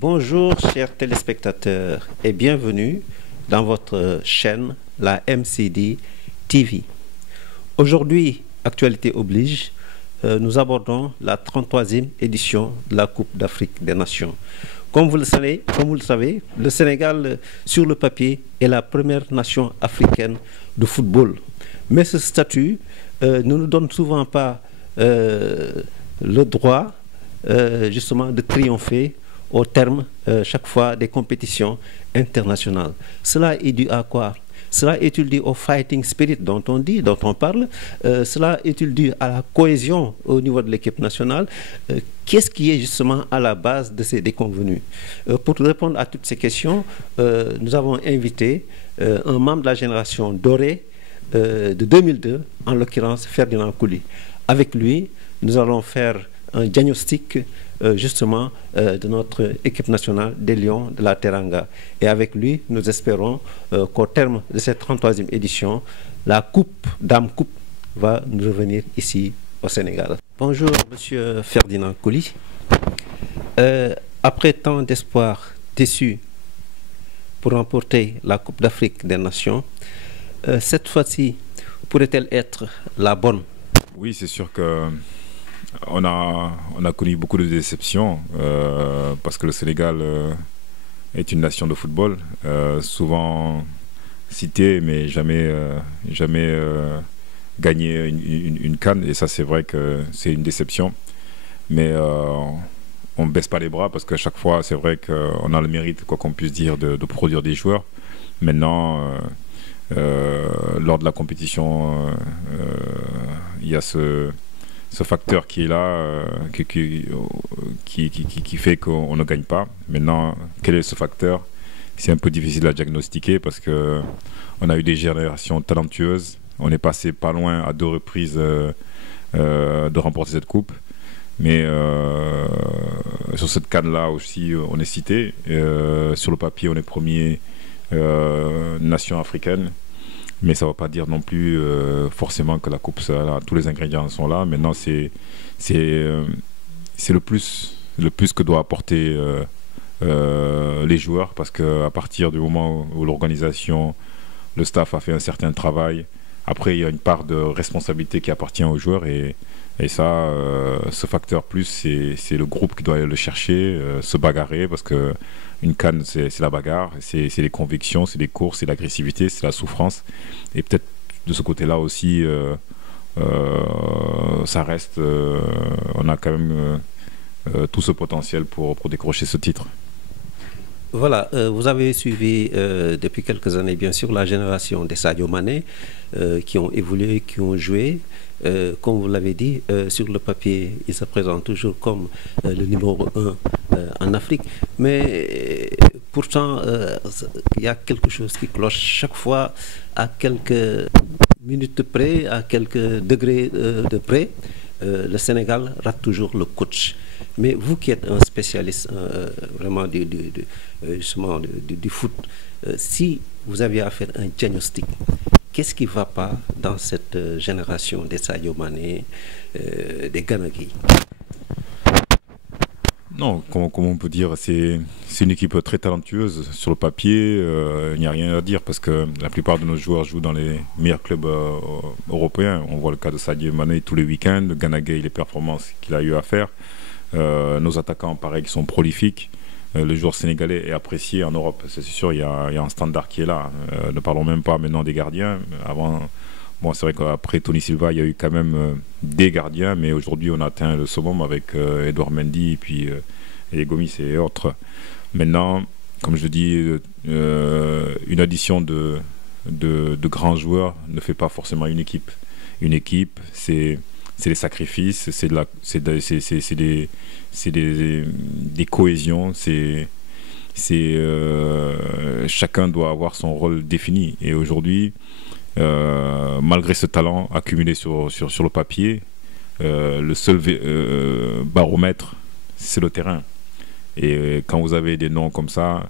Bonjour chers téléspectateurs et bienvenue dans votre chaîne, la MCD TV. Aujourd'hui, actualité oblige, nous abordons la 33e édition de la Coupe d'Afrique des Nations. Comme vous le savez, le Sénégal, sur le papier, est la première nation africaine de football. Mais ce statut ne nous donne souvent pas le droit, justement, de triompher au terme, chaque fois, des compétitions internationales. Cela est dû à quoi? Cela est-il dû au fighting spirit dont on parle? Cela est-il dû à la cohésion au niveau de l'équipe nationale? Qu'est-ce qui est justement à la base de ces déconvenus? Pour répondre à toutes ces questions, nous avons invité un membre de la génération dorée de 2002, en l'occurrence Ferdinand Coly. Avec lui, nous allons faire un diagnostic justement de notre équipe nationale des Lions de la Teranga. Et avec lui, nous espérons qu'au terme de cette 33e édition, la Coupe, Dame Coupe, va nous revenir ici au Sénégal. Bonjour, monsieur Ferdinand Coly. Après tant d'espoir déçus pour remporter la Coupe d'Afrique des Nations, cette fois-ci, pourrait-elle être la bonne? Oui, c'est sûr que on a connu beaucoup de déceptions parce que le Sénégal est une nation de football, souvent citée mais jamais gagné une CAN, et ça c'est vrai que c'est une déception. Mais on ne baisse pas les bras parce qu'à chaque fois c'est vrai qu'on a le mérite, quoi qu'on puisse dire, de produire des joueurs. Maintenant, lors de la compétition, il y a ce facteur qui est là, qui fait qu'on ne gagne pas. Maintenant, quel est ce facteur? C'est un peu difficile à diagnostiquer parce qu'on a eu des générations talentueuses. On est passé pas loin à 2 reprises de remporter cette coupe. Mais sur cette CAN-là aussi, on est cité. Sur le papier, on est premier nation africaine. Mais ça ne va pas dire non plus forcément que la coupe, tous les ingrédients sont là. Maintenant, c'est le plus que doit apporter les joueurs, parce qu'à partir du moment où l'organisation, le staff a fait un certain travail, après il y a une part de responsabilité qui appartient aux joueurs, et ça, ce facteur plus, c'est le groupe qui doit aller le chercher, se bagarrer, parce que une CAN, c'est la bagarre, c'est les convictions, c'est les courses, c'est l'agressivité, c'est la souffrance. Et peut-être de ce côté-là aussi, ça reste, on a quand même tout ce potentiel pour décrocher ce titre. Voilà, vous avez suivi depuis quelques années, bien sûr, la génération des Sadio Mané qui ont évolué, qui ont joué. Comme vous l'avez dit, sur le papier, il se présente toujours comme le numéro 1 en Afrique. Mais pourtant, il y a quelque chose qui cloche chaque fois, à quelques minutes près, à quelques degrés de près. Le Sénégal rate toujours le coach. Mais vous qui êtes un spécialiste vraiment justement du foot, si vous aviez à faire un diagnostic, qu'est-ce qui ne va pas dans cette génération des Sadio Mané, des Gana Gueye? Non, comme on peut dire, c'est une équipe très talentueuse. Sur le papier, il n'y a rien à dire parce que la plupart de nos joueurs jouent dans les meilleurs clubs européens. On voit le cas de Sadio Mané tous les week-ends, de Gana Gueye, les performances qu'il a eu à faire. Nos attaquants, pareil, qui sont prolifiques. Le joueur sénégalais est apprécié en Europe, c'est sûr, il y a un standard qui est là. Ne parlons même pas maintenant des gardiens. Avant, bon, c'est vrai qu'après Tony Silva, il y a eu quand même des gardiens, mais aujourd'hui on a atteint le summum avec Edouard Mendy et puis Gomis et autres. Maintenant, comme je dis, une addition de grands joueurs ne fait pas forcément une équipe. Une équipe, c'est les sacrifices, c'est des cohésions, chacun doit avoir son rôle défini. Et aujourd'hui, malgré ce talent accumulé sur le papier, le seul baromètre, c'est le terrain. Et quand vous avez des noms comme ça,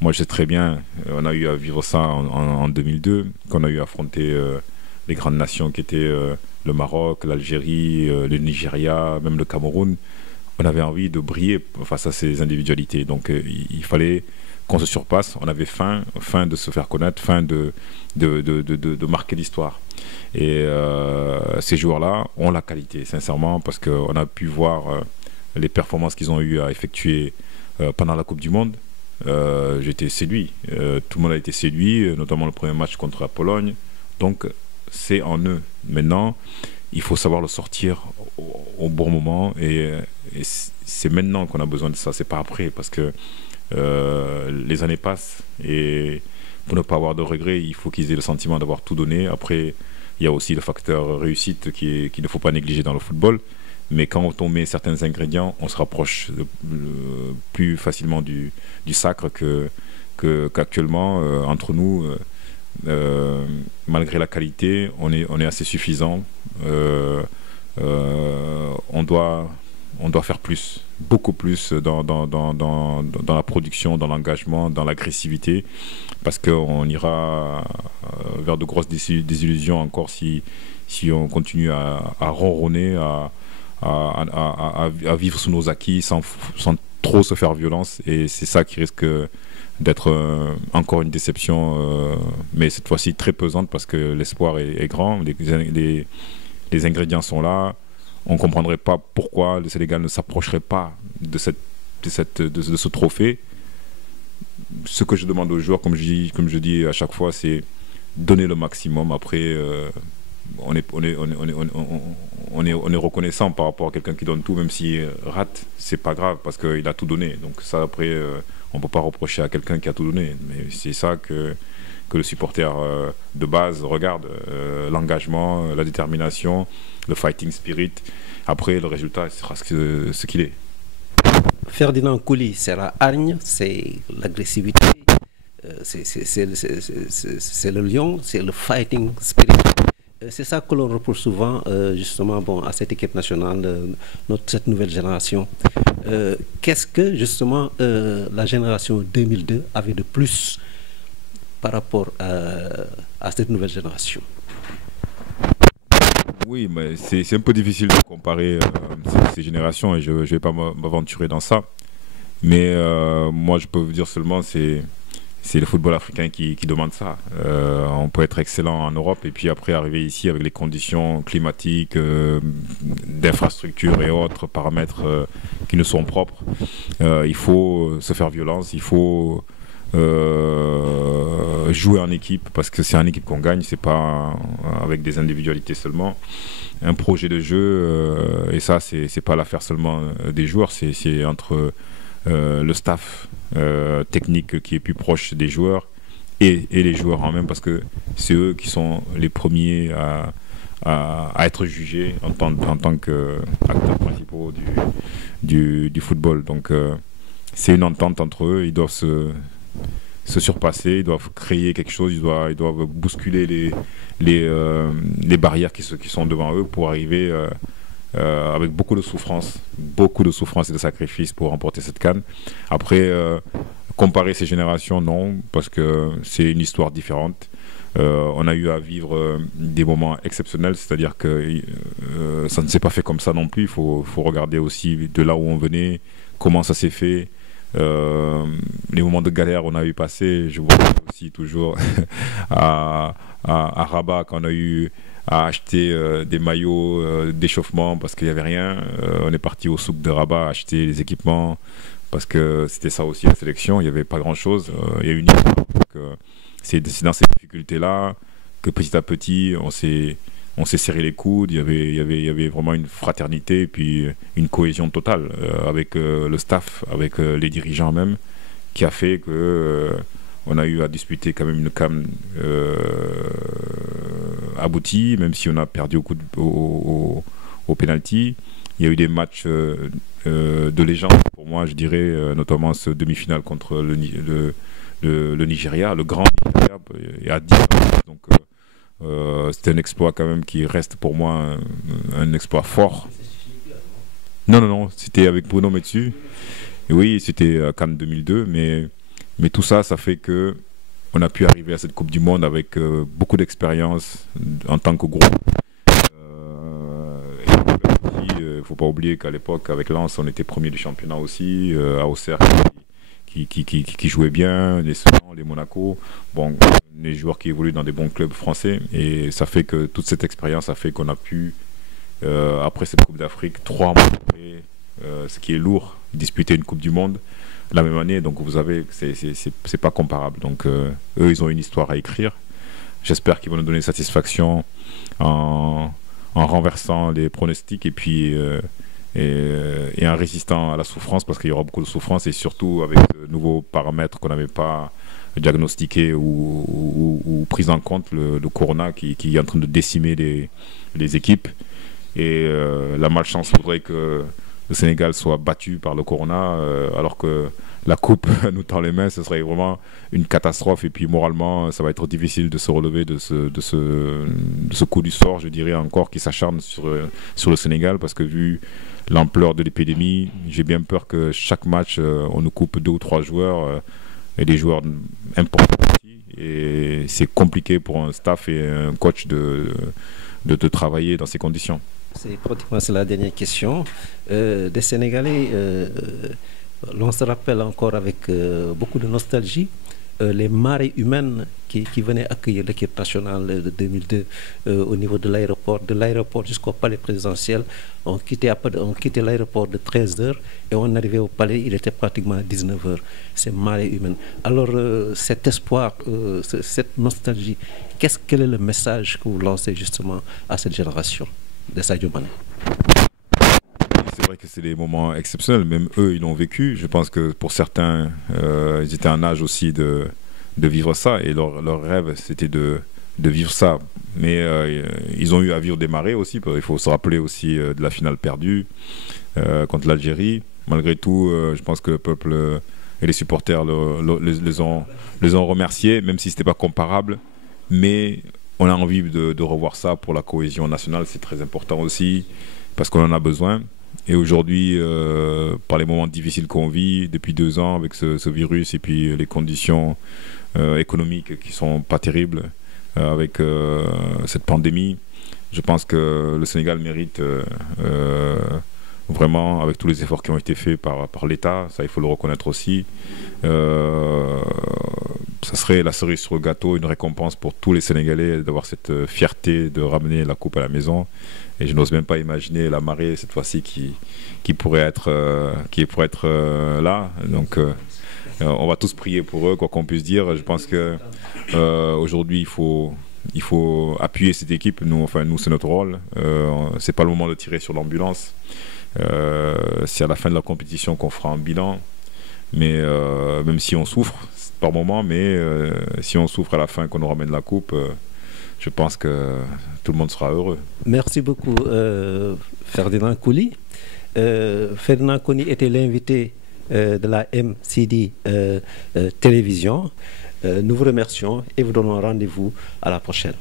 moi je sais très bien, on a eu à vivre ça en 2002, quand on a eu à affronter les grandes nations qui étaient le Maroc, l'Algérie, le Nigeria, même le Cameroun. on avait envie de briller face à ces individualités. Donc il fallait qu'on se surpasse. On avait faim de se faire connaître, faim de marquer l'histoire. Et ces joueurs-là ont la qualité, sincèrement, parce qu'on a pu voir les performances qu'ils ont eu à effectuer pendant la Coupe du Monde. J'ai été séduit. Tout le monde a été séduit, notamment le premier match contre la Pologne. Donc c'est en eux. Maintenant, il faut savoir le sortir au bon moment. Et c'est maintenant qu'on a besoin de ça. C'est pas après, parce que les années passent. Et pour ne pas avoir de regrets, il faut qu'ils aient le sentiment d'avoir tout donné. Après, il y a aussi le facteur réussite qu'il ne faut pas négliger dans le football. Mais quand on met certains ingrédients, on se rapproche plus facilement du sacre qu'actuellement. Entre nous, malgré la qualité, on est assez suffisant. On doit faire plus, beaucoup plus dans la production, dans l'engagement, dans l'agressivité, parce qu'on ira vers de grosses désillusions encore si on continue à ronronner, à vivre sous nos acquis sans trop se faire violence. Et c'est ça qui risque d'être encore une déception, mais cette fois-ci très pesante, parce que l'espoir est grand, les ingrédients sont là. On ne comprendrait pas pourquoi le Sénégal ne s'approcherait pas de ce trophée. Ce que je demande aux joueurs, comme je dis à chaque fois, c'est donner le maximum. Après, on est reconnaissant par rapport à quelqu'un qui donne tout, même s'il rate, c'est pas grave, parce qu'il a tout donné. Donc ça, après, on ne peut pas reprocher à quelqu'un qui a tout donné. Mais c'est ça que le supporter de base regarde, l'engagement, la détermination, le fighting spirit. Après, le résultat sera ce qu'il est. Ferdinand Coly, c'est la hargne, c'est l'agressivité, c'est le lion, c'est le fighting spirit. C'est ça que l'on reproche souvent, justement, à cette équipe nationale, cette nouvelle génération. Qu'est-ce que, justement, la génération 2002 avait de plus par rapport à cette nouvelle génération? Oui, mais c'est un peu difficile de comparer ces générations, et je ne vais pas m'aventurer dans ça. Mais moi, je peux vous dire seulement, c'est le football africain qui demande ça. On peut être excellent en Europe, et puis après arriver ici avec les conditions climatiques, d'infrastructures et autres paramètres qui ne sont propres. Il faut se faire violence, il faut jouer en équipe, parce que c'est en équipe qu'on gagne, c'est pas avec des individualités seulement. Un projet de jeu, et ça c'est pas l'affaire seulement des joueurs, c'est entre le staff technique qui est plus proche des joueurs et les joueurs en même, parce que c'est eux qui sont les premiers à être jugés en tant qu'acteurs principaux du football. Donc c'est une entente entre eux, ils doivent se surpasser, ils doivent créer quelque chose, ils doivent bousculer les barrières qui sont devant eux pour arriver avec beaucoup de souffrance et de sacrifices pour remporter cette CAN. Après, comparer ces générations, non, parce que c'est une histoire différente. On a eu à vivre des moments exceptionnels, c'est-à-dire que ça ne s'est pas fait comme ça non plus. Il faut regarder aussi de là où on venait, comment ça s'est fait. Les moments de galère on a eu passé, je vois aussi toujours à Rabat, quand on a eu à acheter des maillots d'échauffement parce qu'il n'y avait rien. On est parti au souk de Rabat acheter les équipements, parce que c'était ça aussi la sélection, il n'y avait pas grand chose, il y a une histoire. C'est dans ces difficultés là que petit à petit on s'est serré les coudes. Il y avait vraiment une fraternité et puis une cohésion totale avec le staff, avec les dirigeants même, qui a fait que on a eu à disputer quand même une CAN aboutie, même si on a perdu au penalty. Il y a eu des matchs de légende pour moi, je dirais, notamment ce demi-finale contre le Nigeria, le grand Nigeria, et à 10. Donc c'était un exploit quand même qui reste pour moi un exploit fort. Non, c'était avec Bruno Metsu. Et oui, c'était CAN 2002, mais tout ça fait que on a pu arriver à cette Coupe du Monde avec beaucoup d'expérience en tant que groupe. Et aussi ne faut pas oublier qu'à l'époque, avec Lens, on était premier du championnat aussi, à Auxerre qui jouait bien, les Sedan, les Monaco, bon, les joueurs qui évoluent dans des bons clubs français. Et ça fait que toute cette expérience a fait qu'on a pu, après cette Coupe d'Afrique, 3 mois après, ce qui est lourd, disputer une Coupe du Monde la même année. Donc vous avez, c'est pas comparable. Donc eux, ils ont une histoire à écrire. J'espère qu'ils vont nous donner satisfaction en renversant les pronostics et puis et en résistant à la souffrance, parce qu'il y aura beaucoup de souffrance, et surtout avec de nouveaux paramètres qu'on n'avait pas diagnostiqués ou pris en compte, le corona qui est en train de décimer les équipes. Et la malchance voudrait que le Sénégal soit battu par le corona, alors que la coupe nous tend les mains. Ce serait vraiment une catastrophe, et puis moralement ça va être difficile de se relever de ce coup du sort, je dirais, encore qui s'acharne sur le Sénégal, parce que vu l'ampleur de l'épidémie, j'ai bien peur que chaque match on nous coupe 2 ou 3 joueurs, et des joueurs importants aussi, et c'est compliqué pour un staff et un coach de travailler dans ces conditions. C'est pratiquement la dernière question. Des Sénégalais, l'on se rappelle encore avec beaucoup de nostalgie les marées humaines qui venaient accueillir l'équipe nationale de 2002 au niveau de l'aéroport jusqu'au palais présidentiel. On quittait l'aéroport de 13h et on arrivait au palais, il était pratiquement à 19h. C'est marée humaine. Alors cet espoir, cette nostalgie, quel est le message que vous lancez justement à cette génération de Sadio Mané? C'est vrai que c'est des moments exceptionnels, même eux ils l'ont vécu. Je pense que pour certains, ils étaient en âge aussi de vivre ça, et leur rêve c'était de vivre ça. Mais ils ont eu à vivre des marées aussi. Il faut se rappeler aussi de la finale perdue contre l'Algérie. Malgré tout, je pense que le peuple et les supporters les ont remerciés, même si ce n'était pas comparable. Mais on a envie de revoir ça pour la cohésion nationale. C'est très important aussi, parce qu'on en a besoin. Et aujourd'hui, par les moments difficiles qu'on vit depuis 2 ans avec ce virus, et puis les conditions économiques qui sont pas terribles avec cette pandémie, je pense que le Sénégal mérite vraiment, avec tous les efforts qui ont été faits par l'État, ça il faut le reconnaître aussi, ça serait la cerise sur le gâteau, une récompense pour tous les Sénégalais d'avoir cette fierté de ramener la coupe à la maison. Et je n'ose même pas imaginer la marée cette fois-ci qui pourrait être là. Donc on va tous prier pour eux, quoi qu'on puisse dire. Je pense que aujourd'hui il faut appuyer cette équipe. Nous c'est notre rôle. C'est pas le moment de tirer sur l'ambulance. C'est à la fin de la compétition qu'on fera un bilan. Mais même si on souffre par moment, mais si on souffre à la fin, qu'on nous ramène la coupe, je pense que tout le monde sera heureux. Merci beaucoup Ferdinand Coly. Ferdinand Coly était l'invité de la MCD Télévision. Nous vous remercions et vous donnons rendez-vous à la prochaine.